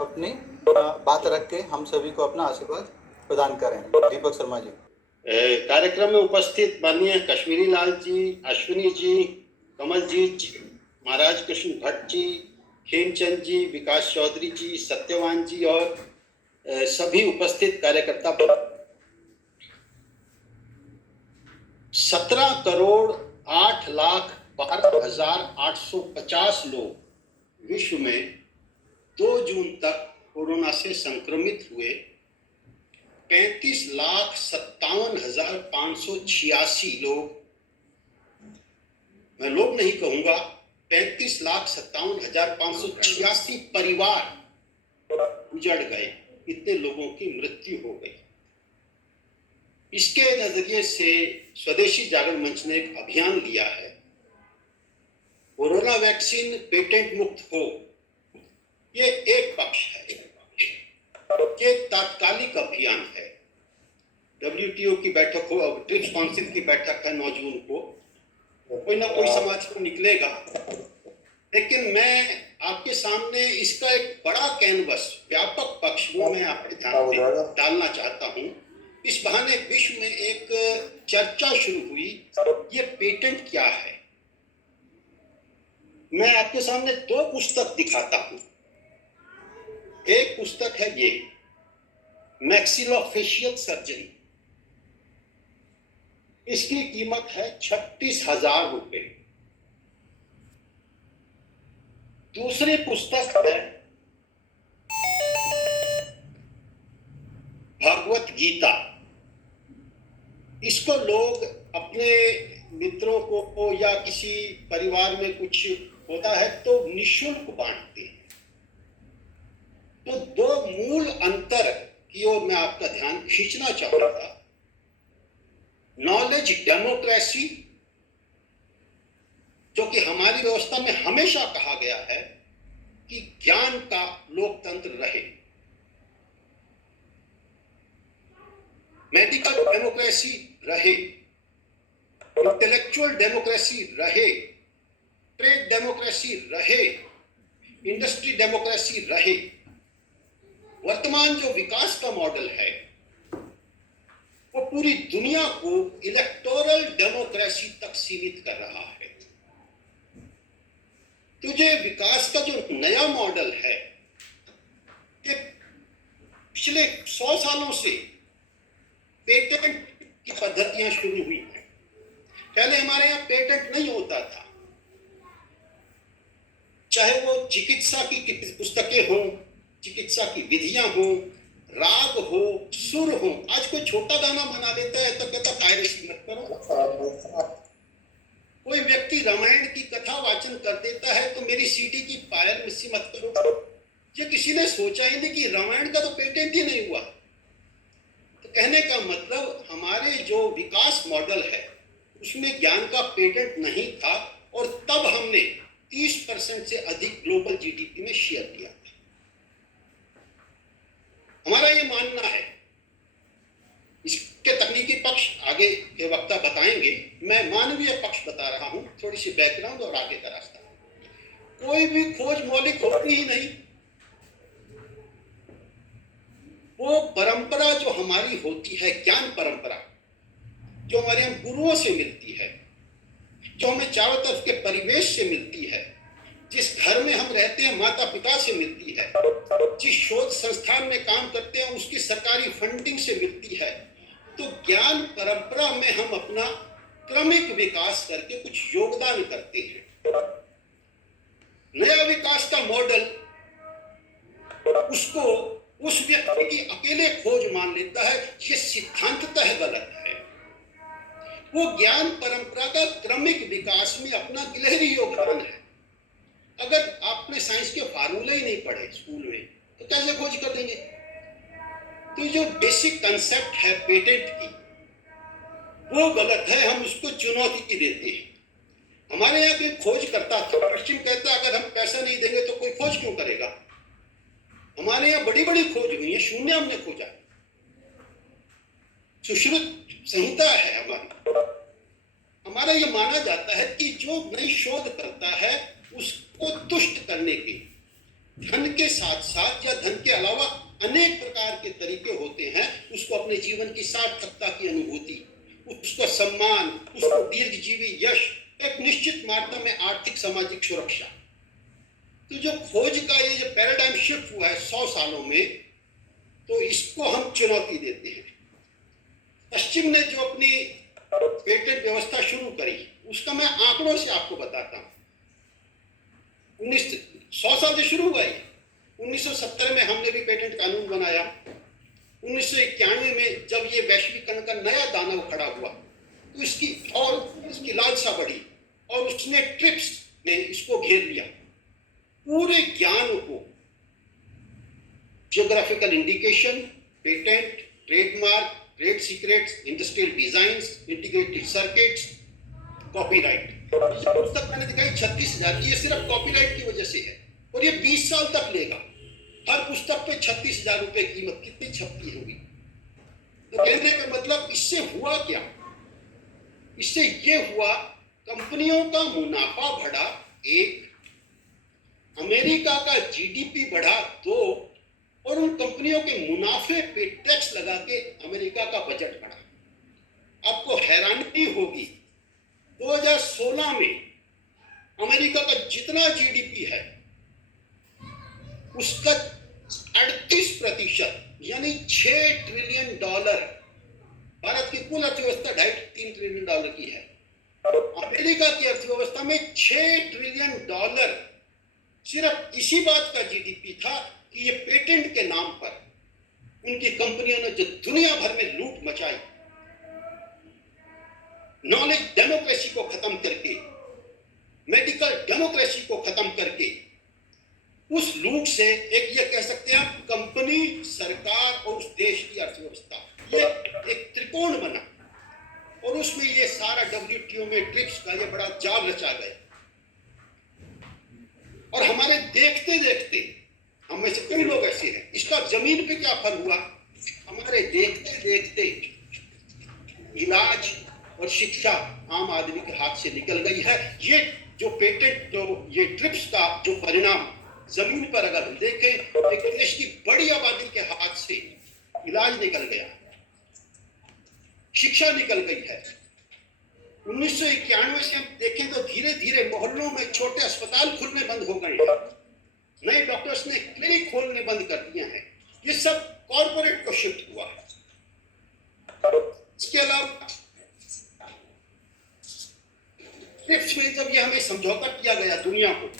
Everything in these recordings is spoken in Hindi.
अपनी बात रख के हम सभी को अपना आशीर्वाद प्रदान करें। दीपक शर्मा जी। कार्यक्रम में उपस्थित माननीय कश्मीरी लाल जी, अश्विनी जी, कमलजीत जी, महाराज कृष्ण भट्ट जी, खेमचंद जी, विकास चौधरी जी, सत्यवान जी और सभी उपस्थित कार्यकर्ता 17,08,12,850 लोग विश्व में 2 जून तक कोरोना से संक्रमित हुए। 35,57,586 लोग, मैं लोग नहीं कहूंगा, 35,57,586 परिवार उजड़ गए। इतने लोगों की मृत्यु हो गई। इसके नजरिए से स्वदेशी जागरण मंच ने एक अभियान लिया है, कोरोना वैक्सीन पेटेंट मुक्त हो। ये एक पक्ष है, ये तात्कालिक अभियान है। WTO की बैठक हो, अब ट्रिप्स काउंसिल की बैठक है 9 जून को, कोई ना कोई समाचार निकलेगा। लेकिन मैं आपके सामने इसका एक बड़ा कैनवस, व्यापक पक्ष वो मैं आपके ध्यान में डालना चाहता हूँ। इस बहाने विश्व में एक चर्चा शुरू हुई, ये पेटेंट क्या है। मैं आपके सामने 2 पुस्तक दिखाता हूँ। एक पुस्तक है ये, मैक्सिलोफेशियल सर्जरी, इसकी कीमत है 36,000 रुपए। दूसरी पुस्तक है भगवत गीता। इसको लोग अपने मित्रों को या किसी परिवार में कुछ होता है तो निःशुल्क बांटते हैं। तो 2 मूल अंतर की ओर मैं आपका ध्यान खींचना चाहूंगा। नॉलेज डेमोक्रेसी, जो कि हमारी व्यवस्था में हमेशा कहा गया है कि ज्ञान का लोकतंत्र रहे। मेडिकल डेमोक्रेसी रहे, इंटेलेक्चुअल डेमोक्रेसी रहे, ट्रेड डेमोक्रेसी रहे, इंडस्ट्री डेमोक्रेसी रहे। वर्तमान जो विकास का मॉडल है वो पूरी दुनिया को इलेक्टोरल डेमोक्रेसी तक सीमित कर रहा है। तो ये विकास का जो नया मॉडल है, ये पिछले 100 सालों से पेटेंट की पद्धतियां शुरू हुई हैं। पहले हमारे यहाँ पेटेंट नहीं होता था, चाहे वो चिकित्सा की पुस्तकें हों, चिकित्सा की विधियां हों, राग हो, सुर हो। आज कोई छोटा गाना बना लेता है तो कहता पायरेसी मत करो। कोई व्यक्ति रामायण की कथा वाचन कर देता है तो मेरी सीडी की पायरेसी मत करो। ये किसी ने सोचा ही नहीं कि रामायण का तो पेटेंट ही नहीं हुआ। तो कहने का मतलब हमारे जो विकास मॉडल है उसमें ज्ञान का पेटेंट नहीं था, और तब हमने 30% से अधिक ग्लोबल जीडीपी में शेयर किया था। हमारा ये मानना है, इसके तकनीकी पक्ष आगे के वक्ता बताएंगे, मैं मानवीय पक्ष बता रहा हूं, थोड़ी सी बैकग्राउंड और आगे का रास्ता। कोई भी खोज मौलिक होती ही नहीं। वो परंपरा जो हमारी होती है, ज्ञान परंपरा, जो हमारे यहाँ गुरुओं से मिलती है, जो हमें चारों तरफ के परिवेश से मिलती है, जिस घर में हम रहते हैं माता पिता से मिलती है, जिस शोध संस्थान में काम करते हैं उसकी सरकारी फंडिंग से मिलती है। तो ज्ञान परंपरा में हम अपना क्रमिक विकास करके कुछ योगदान करते हैं। नया विकास का मॉडल उसको उस व्यक्ति की अकेले खोज मान लेता है, ये सिद्धांततः गलत है। वो ज्ञान परंपरा का क्रमिक विकास में अपना गिलहरी योगदान है। अगर आपने साइंस के फार्मूले ही नहीं पढ़े स्कूल में तो कैसे खोज कर देंगे। तो जो बेसिक कंसेप्ट है पेटेंट की वो गलत है, हम उसको चुनौती देते हैं। हमारे यहाँ कोई खोज करता था, पश्चिम कहता है अगर हम पैसा नहीं देंगे तो कोई खोज क्यों करेगा। हमारे यहाँ बड़ी बड़ी खोज हुई है, शून्य हमने खोजा। सुश्रुत संहिता है हमारी। हमारा ये माना जाता है कि जो नई शोध करता है उसको तुष्ट करने के, धन के साथ साथ या धन के अलावा अनेक प्रकार के तरीके होते हैं उसको अपने जीवन की सार्थकता की अनुभूति, उसको सम्मान, उसको दीर्घजीवी यश, एक निश्चित मात्रा में आर्थिक सामाजिक सुरक्षा। तो जो खोज का ये जो पैराडाइम शिफ्ट हुआ है 100 सालों में, तो इसको हम चुनौती देते हैं। पश्चिम ने जो अपनी पेटेंट व्यवस्था शुरू करी उसका मैं आंकड़ों से आपको बताता हूं। 100 साल से शुरू हुआ है। 1970 में हमने भी पेटेंट कानून बनाया। 1991 में जब ये वैश्वीकरण का नया दानव खड़ा हुआ तो इसकी लालसा बढ़ी और उसने ट्रिप्स ने इसको घेर लिया। पूरे ज्ञान को geographical indication, patent, trademark, trade secrets, industrial designs, integrated circuits, copyright, पुस्तक मैंने दिखाई 36,000 की। ये सिर्फ कॉपीराइट की वजह से है और ये 20 साल तक लेगा। हर पुस्तक पे 36,000 रुपए कीमत, कितनी छपती होगी। तो कहने का मतलब इससे हुआ क्या? इससे ये हुआ कंपनियों का मुनाफा बढ़ा 1, अमेरिका का जीडीपी बढ़ा 2 और उन कंपनियों के मुनाफे पे टैक्स लगा के अमेरिका का बजट बढ़ा। आपको हैरानी होगी 2016 में अमेरिका का जितना जीडीपी है उसका 38% यानी $6 ट्रिलियन, भारत की कुल अर्थव्यवस्था $2.5-3 ट्रिलियन की है। अमेरिका की अर्थव्यवस्था में $6 ट्रिलियन सिर्फ इसी बात का जीडीपी था कि ये पेटेंट के नाम पर उनकी कंपनियों ने जो दुनिया भर में लूट मचाई, नॉलेज डेमोक्रेसी को खत्म करके, मेडिकल डेमोक्रेसी को खत्म करके, उस लूट से एक ये कह सकते हैं आप कंपनी, सरकार और उस देश की अर्थव्यवस्था, ये एक त्रिकोण बना और उसमें ये सारा WTO में ट्रिप्स का ये बड़ा जाल रचा गया। और हमारे देखते देखते हम में से कई लोग ऐसे हैं। इसका जमीन पे क्या फल हुआ? हमारे देखते देखते इलाज और शिक्षा आम आदमी के हाथ से निकल गई है। ये जो पेटेंट, जो ये ट्रिप्स का जो परिणाम जमीन पर अगर हम देखें, एक देश की बड़ी आबादी के हाथ से इलाज निकल गया, शिक्षा निकल गई है। 1991 से हम देखें तो धीरे धीरे मोहल्लों में छोटे अस्पताल खुलने बंद हो गए हैं, नए डॉक्टर्स ने क्लिनिक खोलने बंद कर दिए हैं। ये सब कॉर्पोरेट को शिफ्ट हुआ है। इसके अलावा ट्रिप्स में जब ये हमें समझौता किया गया दुनिया को,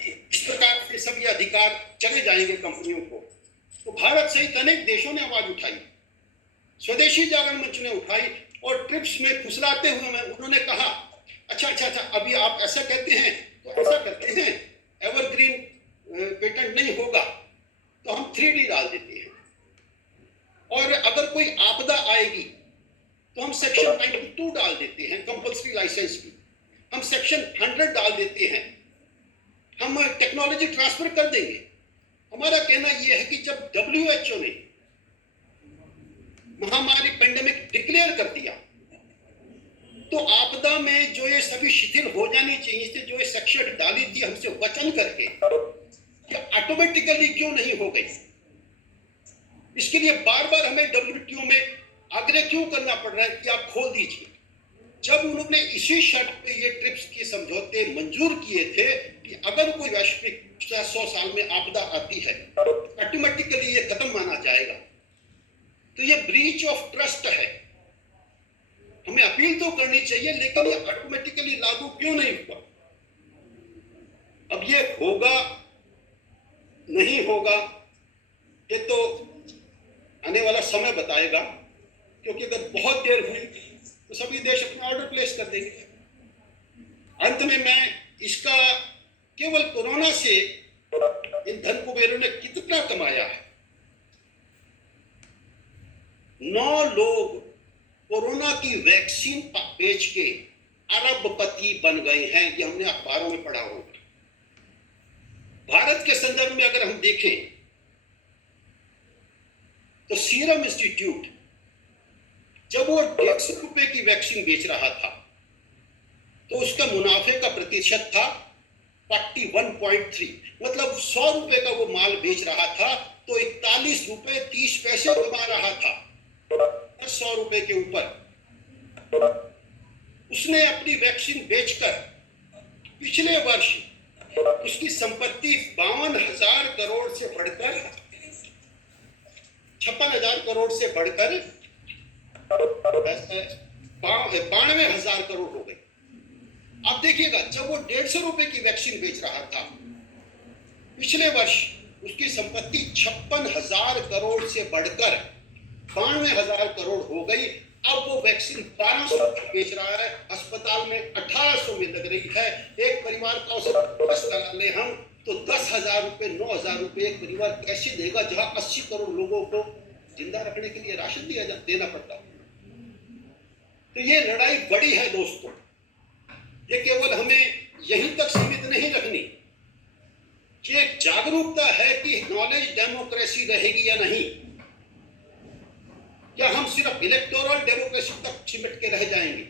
इस प्रकार से सब ये अधिकार चले जाएंगे कंपनियों को, तो भारत सहित अनेक देशों ने आवाज उठाई, स्वदेशी जागरण मंच ने उठाई और ट्रिप्स में फुसलाते हुए उन्होंने कहा अच्छा, अभी आप ऐसा कहते हैं तो ऐसा करते हैं, एवरग्रीन पेटेंट नहीं होगा तो हम 3D डाल देते हैं, और अगर कोई आपदा आएगी तो हम सेक्शन 92 डाल देते हैं कंपल्सरी लाइसेंस की, हम सेक्शन 100 डाल देते हैं, हम टेक्नोलॉजी ट्रांसफर कर देंगे। हमारा कहना यह है कि जब WHO ने महामारी पेंडेमिक डिक्लेयर कर दिया तो आपदा में जो ये सभी शिथिल हो जानी चाहिए, जो ये सेक्शन डाली थी हमसे वचन करके, ये ऑटोमेटिकली क्यों नहीं हो गई? इसके लिए बार बार हमें WTO में आग्रह क्यों करना पड़ रहा है कि आप खोल दीजिए? जब उन्होंने इसी शर्त पे ये ट्रिप्स के समझौते मंजूर किए थे कि अगर कोई वैश्विक 100 साल में आपदा आती है ऑटोमेटिकली ये खत्म माना जाएगा, तो ये ब्रीच ऑफ ट्रस्ट है। हमें अपील तो करनी चाहिए, लेकिन ये ऑटोमेटिकली लागू क्यों नहीं हुआ? अब ये होगा नहीं होगा ये तो आने वाला समय बताएगा, क्योंकि अगर बहुत देर हुई तो सभी देश अपना ऑर्डर प्लेस कर देंगे। अंत में मैं इसका केवल कोरोना से इन धन कुबेरों ने कितना कमाया है। 9 लोग कोरोना की वैक्सीन बेच के अरबपति बन गए हैं, ये हमने अखबारों में पढ़ा होगा। भारत के संदर्भ में अगर हम देखें तो सीरम इंस्टीट्यूट जब वो 150 रुपए की वैक्सीन बेच रहा था तो उसका मुनाफे का प्रतिशत था 41.3, मतलब 100 रुपए का वो माल बेच रहा था तो 41 रुपए 30 पैसे कमा रहा था 100 रुपए के ऊपर। उसने अपनी वैक्सीन बेचकर पिछले वर्ष उसकी संपत्ति 52,000 करोड़ से बढ़कर 56,000 करोड़ से बढ़कर 92,000 करोड़ हो गई। आप देखिएगा, जब वो 150 रुपए की वैक्सीन बेच रहा था पिछले वर्ष उसकी संपत्ति 56,000 करोड़ से बढ़कर 92,000 करोड़ हो गई। अब वो वैक्सीन 1200 बेच रहा है, अस्पताल में 1800 में लग रही है। एक परिवार का औसत खर्च लगा ले हम तो 10,000 रुपए 9,000 रुपए एक परिवार कैसे देगा, जहां 80 करोड़ लोगों को जिंदा रखने के लिए राशन देना पड़ता। तो ये लड़ाई बड़ी है दोस्तों, ये केवल हमें यहीं तक सीमित नहीं रखनी। ये एक जागरूकता है कि नॉलेज डेमोक्रेसी रहेगी या नहीं। क्या हम सिर्फ इलेक्टोरल डेमोक्रेसी तक सिमट के रह जाएंगे?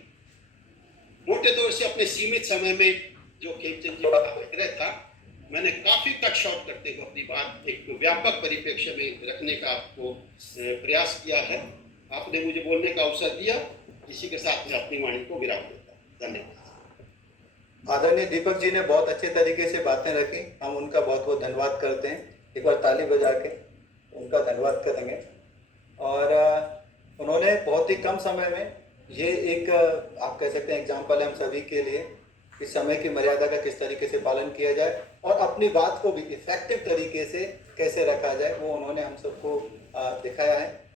मोटे तौर से अपने सीमित समय में जो खेमचंद जी का आग्रह था, मैंने काफी कट शॉर्ट करते हुए अपनी बात एक व्यापक परिप्रेक्ष्य में रखने का आपको प्रयास किया है। आपने मुझे बोलने का अवसर दिया, इसी के साथ मैं अपनी वाणी को विराम देता हूं। धन्यवाद। आदरणीय दीपक जी ने बहुत अच्छे तरीके से बातें रखी, हम उनका बहुत बहुत धन्यवाद करते हैं। एक बार ताली बजा के उनका धन्यवाद करेंगे। और उन्होंने बहुत ही कम समय में ये एक आप कह सकते हैं एग्जाम्पल है हम सभी के लिए कि समय की मर्यादा का किस तरीके से पालन किया जाए और अपनी बात को भी इफेक्टिव तरीके से कैसे रखा जाए, वो उन्होंने हम सबको दिखाया है।